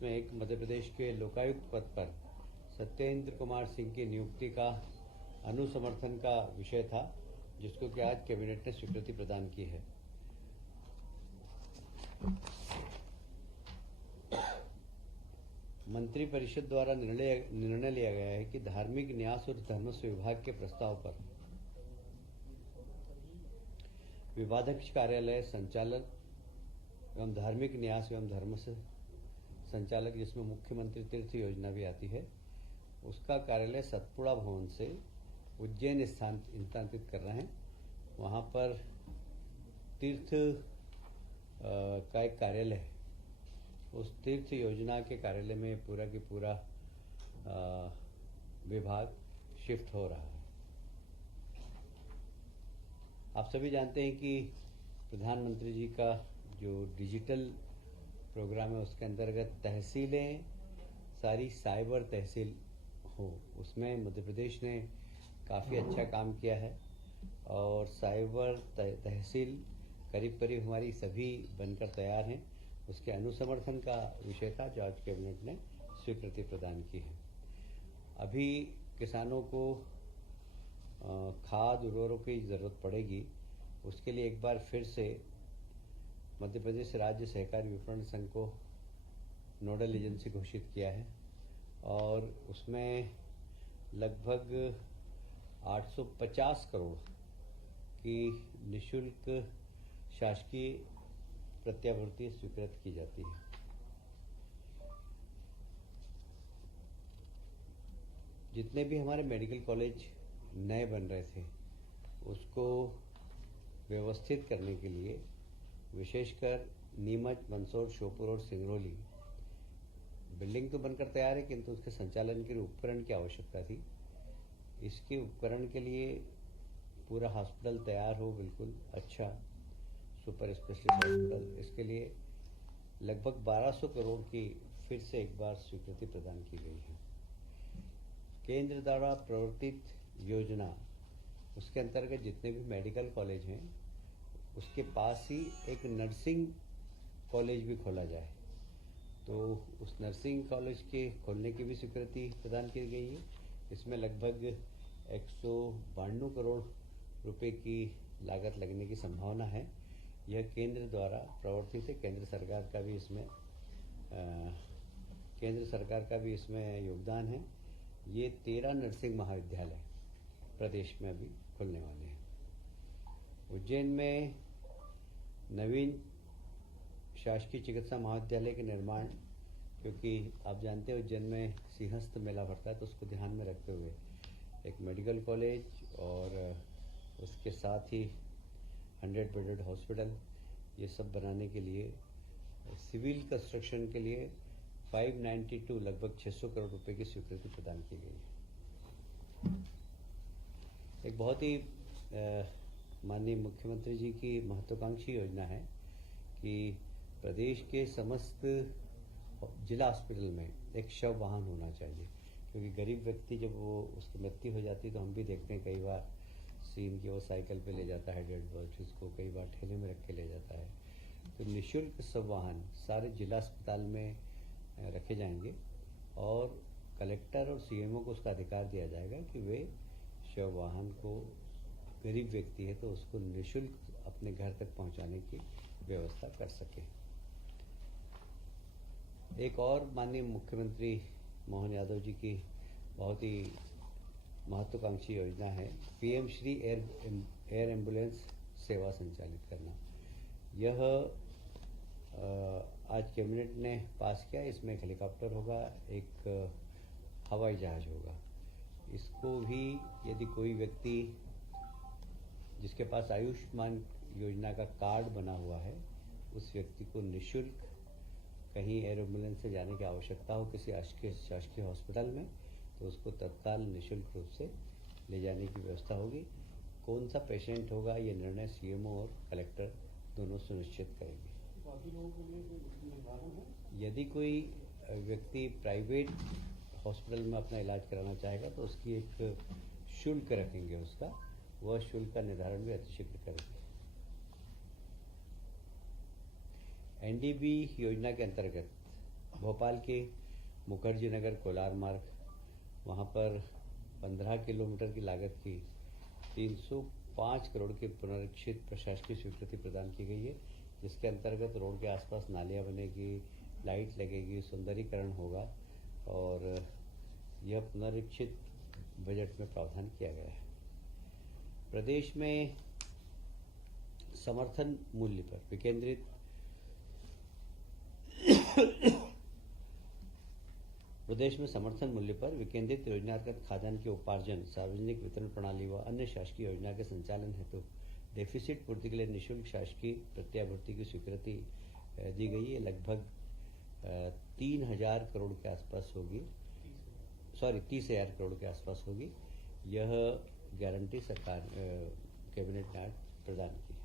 जिसमें एक मध्य प्रदेश के लोकायुक्त पद पर सत्येंद्र कुमार सिंह की नियुक्ति का अनुसमर्थन का विषय था, जिसको कि आज कैबिनेट ने स्वीकृति प्रदान की है। मंत्रिपरिषद द्वारा निर्णय लिया गया है कि धार्मिक न्यास और धर्मस्व विभाग के प्रस्ताव पर विवादाध्यक्ष कार्यालय संचालक एवं धार्मिक न्यास एवं धर्मस्व संचालक, जिसमें मुख्यमंत्री तीर्थ योजना भी आती है, उसका कार्यालय सतपुड़ा भवन से उज्जैन स्थानांतरित कर रहे हैं। वहाँ पर तीर्थ का एक कार्यालय है, उस तीर्थ योजना के कार्यालय में पूरा की पूरा विभाग शिफ्ट हो रहा है। आप सभी जानते हैं कि प्रधानमंत्री जी का जो डिजिटल प्रोग्राम है, उसके अंतर्गत तहसीलें सारी साइबर तहसील हो, उसमें मध्य प्रदेश ने काफ़ी अच्छा काम किया है और साइबर तहसील करीब करीब हमारी सभी बनकर तैयार हैं। उसके अनुसमर्थन का विषय था जो आज कैबिनेट ने स्वीकृति प्रदान की है। अभी किसानों को खाद उर्वरकों की ज़रूरत पड़ेगी, उसके लिए एक बार फिर से मध्य प्रदेश राज्य सहकारी विपणन संघ को नोडल एजेंसी घोषित किया है और उसमें लगभग 850 करोड़ की निःशुल्क शासकीय प्रत्यावर्ती स्वीकृत की जाती है। जितने भी हमारे मेडिकल कॉलेज नए बन रहे थे, उसको व्यवस्थित करने के लिए विशेषकर नीमच, मंदसौर, श्योपुर और सिंगरौली बिल्डिंग तो बनकर तैयार है, किंतु उसके संचालन के लिए उपकरण की आवश्यकता थी। इसके उपकरण के लिए पूरा हॉस्पिटल तैयार हो, बिल्कुल अच्छा सुपर स्पेशलिस्ट हॉस्पिटल, इसके लिए लगभग 1200 करोड़ की फिर से एक बार स्वीकृति प्रदान की गई है। केंद्र द्वारा प्रवर्तित योजना, उसके अंतर्गत जितने भी मेडिकल कॉलेज हैं, उसके पास ही एक नर्सिंग कॉलेज भी खोला जाए, तो उस नर्सिंग कॉलेज के खोलने की भी स्वीकृति प्रदान की गई है। इसमें लगभग 192 करोड़ रुपए की लागत लगने की संभावना है। यह केंद्र द्वारा प्रवर्तित है, केंद्र सरकार का भी इसमें योगदान है। ये 13 नर्सिंग महाविद्यालय प्रदेश में अभी खुलने वाले हैं। उज्जैन में नवीन शासकीय चिकित्सा महाविद्यालय के निर्माण, क्योंकि आप जानते हैं उज्जैन में सिंहस्थ मेला पड़ता है, तो उसको ध्यान में रखते हुए एक मेडिकल कॉलेज और उसके साथ ही 100 बेडेड हॉस्पिटल, ये सब बनाने के लिए सिविल कंस्ट्रक्शन के लिए 592 लगभग 600 करोड़ रुपए की स्वीकृति प्रदान की गई है। एक बहुत ही माननीय मुख्यमंत्री जी की महत्वाकांक्षी योजना है कि प्रदेश के समस्त जिला हॉस्पिटल में एक शव वाहन होना चाहिए, क्योंकि गरीब व्यक्ति जब वो उसकी मृत्यु हो जाती है तो हम भी देखते हैं कई बार सीन की वो साइकिल पे ले जाता है डेड बॉडीज को, कई बार ठेले में रख के ले जाता है। तो निःशुल्क शव वाहन सारे जिला अस्पताल में रखे जाएंगे और कलेक्टर और सीएमओ को उसका अधिकार दिया जाएगा कि वे शव वाहन को, गरीब व्यक्ति है तो उसको निःशुल्क अपने घर तक पहुंचाने की व्यवस्था कर सके। एक और माननीय मुख्यमंत्री मोहन यादव जी की बहुत ही महत्वाकांक्षी योजना है पीएम श्री एयर एम्बुलेंस सेवा संचालित करना। यह आज कैबिनेट ने पास किया। इसमें एक हेलीकॉप्टर होगा, एक हवाई जहाज होगा। इसको भी यदि कोई व्यक्ति जिसके पास आयुष्मान योजना का कार्ड बना हुआ है, उस व्यक्ति को निःशुल्क कहीं एयर एम्बुलेंस से जाने की आवश्यकता हो किसी शासकीय हॉस्पिटल में, तो उसको तत्काल निःशुल्क रूप से ले जाने की व्यवस्था होगी। कौन सा पेशेंट होगा, ये निर्णय सीएमओ और कलेक्टर दोनों सुनिश्चित करेंगे। बाकी लोगों के लिए कोई निर्धारण है? यदि कोई व्यक्ति प्राइवेट हॉस्पिटल में अपना इलाज कराना चाहेगा तो उसकी एक शुल्क रखेंगे, उसका वह शुल्क का निर्धारण भी अतिशीघ्र करेंगे। एनडीबी योजना के अंतर्गत भोपाल के मुखर्जी नगर कोलार मार्ग, वहाँ पर 15 किलोमीटर की लागत की 305 करोड़ की पुनरीक्षित प्रशासकीय स्वीकृति प्रदान की गई है, जिसके अंतर्गत रोड के आसपास नालियाँ बनेगी, लाइट लगेगी, सुंदरीकरण होगा और यह पुनरीक्षित बजट में प्रावधान किया गया है। प्रदेश में समर्थन मूल्य पर विकेंद्रित योजनागत खाद्यान्न के उपार्जन, सार्वजनिक वितरण प्रणाली व अन्य शासकीय योजना के संचालन हेतु डेफिसिट पूर्ति के लिए निःशुल्क शासकीय प्रत्याभूति की स्वीकृति दी गई है। लगभग 3,000 करोड़ के आसपास होगी, 30,000 करोड़ के आसपास होगी। यह गारंटी सरकार कैबिनेट ने प्रदान की है।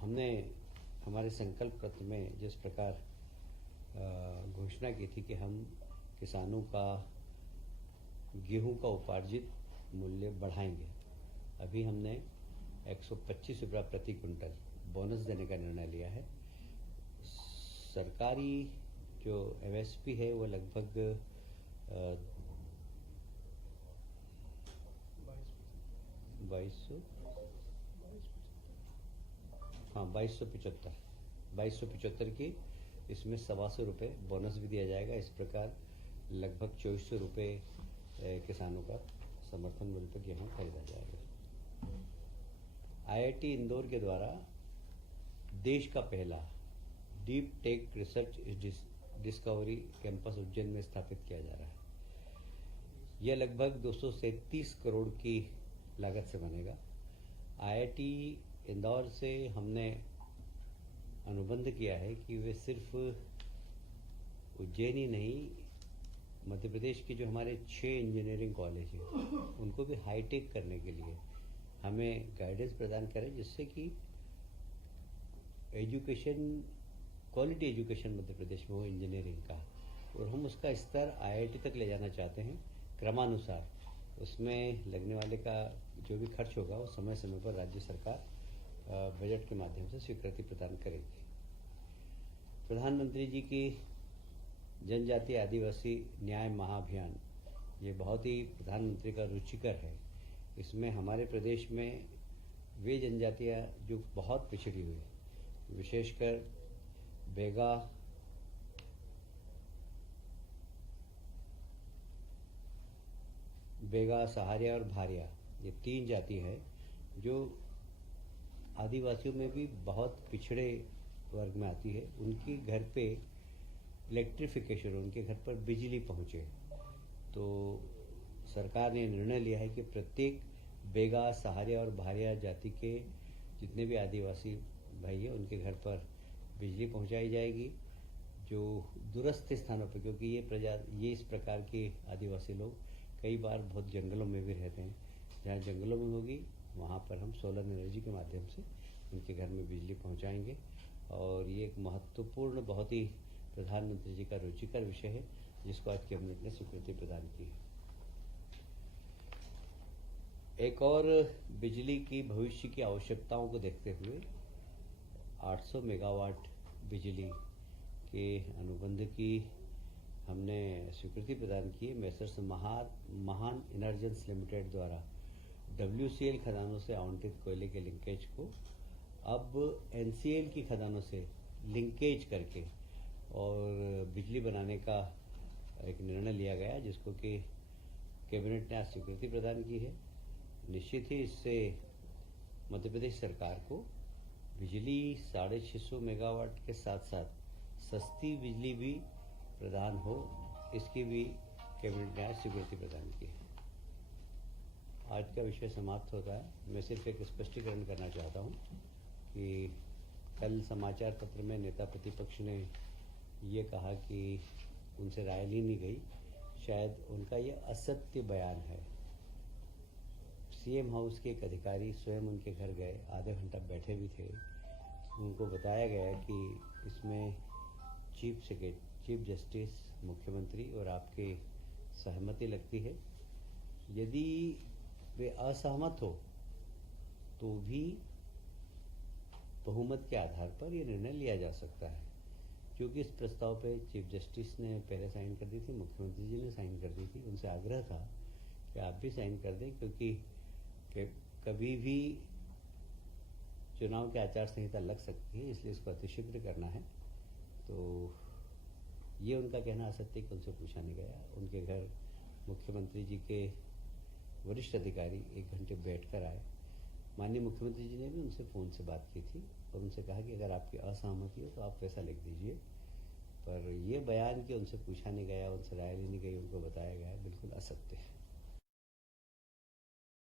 हमने हमारे संकल्प पत्र में जिस प्रकार घोषणा की थी कि हम किसानों का गेहूं का उपार्जित मूल्य बढ़ाएंगे, अभी हमने 125 रुपया प्रति क्विंटल बोनस देने का निर्णय लिया है। सरकारी जो एमएसपी है वो लगभग 2275 की, इसमें 125 रुपये बोनस भी दिया जाएगा। इस प्रकार लगभग 2400 रुपये किसानों का समर्थन मूल्य पर गेहूँ खरीदा जाएगा। आईआईटी इंदौर के द्वारा देश का पहला deep tech research discovery campus Ujjain में स्थापित किया जा रहा है। यह लगभग 237 करोड़ की लागत से बनेगा। आईआईटी इंदौर से हमने अनुबंध किया है कि वे सिर्फ उज्जैन ही नहीं, मध्य प्रदेश के जो हमारे 6 इंजीनियरिंग कॉलेज हैं उनको भी हाईटेक करने के लिए हमें गाइडेंस प्रदान करें, जिससे कि education, quality education Madhya Pradesh में हो इंजीनियरिंग का, और हम उसका स्तर आईआईटी तक ले जाना चाहते हैं क्रमानुसार। उसमें लगने वाले का जो भी खर्च होगा वो समय समय पर राज्य सरकार बजट के माध्यम से स्वीकृति प्रदान करेगी। प्रधानमंत्री जी की जनजातीय आदिवासी न्याय महाअभियान, ये बहुत ही प्रधानमंत्री का रुचिकर है। इसमें हमारे प्रदेश में वे जनजातियाँ जो बहुत पिछड़ी हुई, विशेषकर बेगा, सहारिया और भारिया, ये 3 जाति है जो आदिवासियों में भी बहुत पिछड़े वर्ग में आती है। उनकी घर पे इलेक्ट्रिफिकेशन, उनके घर पर बिजली पहुँचे, तो सरकार ने निर्णय लिया है कि प्रत्येक बेगा, सहारिया और भारिया जाति के जितने भी आदिवासी भाई हैं उनके घर पर बिजली पहुंचाई जाएगी। जो दूरस्थ स्थानों पर, क्योंकि ये इस प्रकार के आदिवासी लोग कई बार बहुत जंगलों में भी रहते हैं, जहाँ जंगलों में होगी वहाँ पर हम सोलर एनर्जी के माध्यम से उनके घर में बिजली पहुँचाएँगे। और ये एक महत्वपूर्ण, बहुत ही प्रधानमंत्री जी का रुचिकर विषय है, जिसको आज कैबिनेट ने स्वीकृति प्रदान की है। एक और बिजली की भविष्य की आवश्यकताओं को देखते हुए 800 मेगावाट बिजली के अनुबंध की हमने स्वीकृति प्रदान की है। मेसर्स महान एनर्जेंस लिमिटेड द्वारा WCL खदानों से आवंटित कोयले के लिंकेज को अब NCL की खदानों से लिंकेज करके और बिजली बनाने का एक निर्णय लिया गया, जिसको कि कैबिनेट ने आज स्वीकृति प्रदान की है। निश्चित ही इससे मध्य प्रदेश सरकार को बिजली 650 मेगावाट के साथ साथ सस्ती बिजली भी प्रदान हो, इसकी भी कैबिनेट ने आज स्वीकृति प्रदान की है। आज का विषय समाप्त होता है। मैं सिर्फ एक स्पष्टीकरण करना चाहता हूँ कि कल समाचार पत्र में नेता प्रतिपक्ष ने ये कहा कि उनसे राय ली नहीं गई, शायद उनका ये असत्य बयान है। सीएम हाउस के एक अधिकारी स्वयं उनके घर गए, आधा घंटा बैठे भी थे। उनको बताया गया कि इसमें चीफ जस्टिस, मुख्यमंत्री और आपके सहमति लगती है। यदि वे असहमत हो तो भी बहुमत के आधार पर ये निर्णय लिया जा सकता है, क्योंकि इस प्रस्ताव पे चीफ जस्टिस ने पहले साइन कर दी थी, मुख्यमंत्री जी ने साइन कर दी थी। उनसे आग्रह था कि आप भी साइन कर दें, क्योंकि कभी भी चुनाव की आचार संहिता लग सकती है, इसलिए इसको अतिशीघ्र करना है। तो ये उनका कहना असत्य कि उनसे पूछा नहीं गया। उनके घर मुख्यमंत्री जी के वरिष्ठ अधिकारी 1 घंटे बैठकर आए। माननीय मुख्यमंत्री जी ने भी उनसे फ़ोन से बात की थी और उनसे कहा कि अगर आपकी असहमति हो तो आप वैसा लिख दीजिए, पर ये बयान कि उनसे पूछा नहीं गया, उनसे राय लेनी गई, उनको बताया गया, बिल्कुल असत्य है।